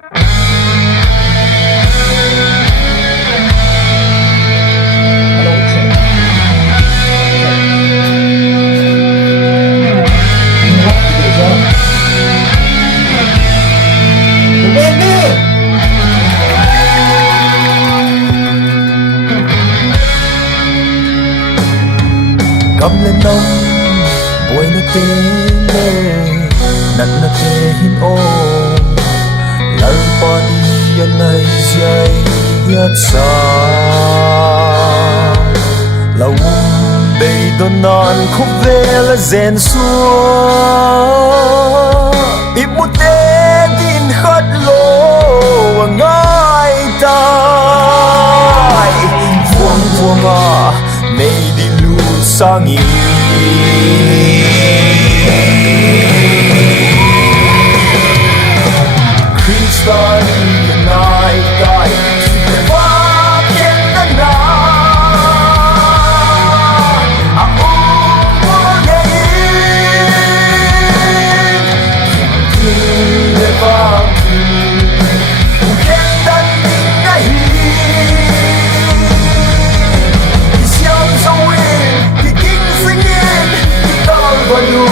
cầm lên nông buổi nó tên lê nặn nó tê hin ôm lal pa đi anh hay dây yết sa lâu đây đón non khúc về là rèn xua ít một tên tin khát lô ngay tai vuông vuông à mây đi lu sang ý Christian unite die và kiến đất na a u ngày thiên lệ vang kiến đất ngày xiang sâu in thì kinh sinh in thì tao vẫn luôn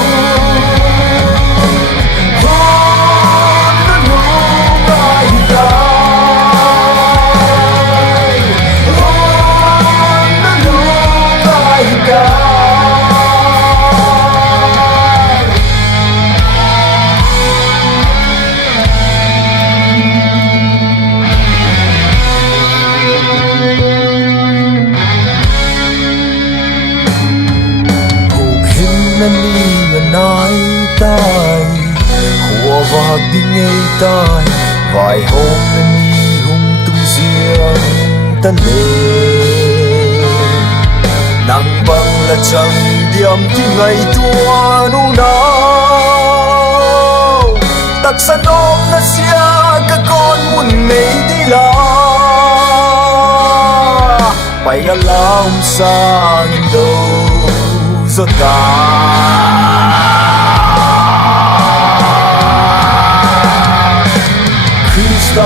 nói tai khua vạc đi ngay tai vài hôm nên đi hung tung riêng ta lên nắng băng là chẳng điểm thì ngày tua nu nào tặc sân ôm nó xia các con muốn mày đi la bay là lòng sang đâu giọt ta Christ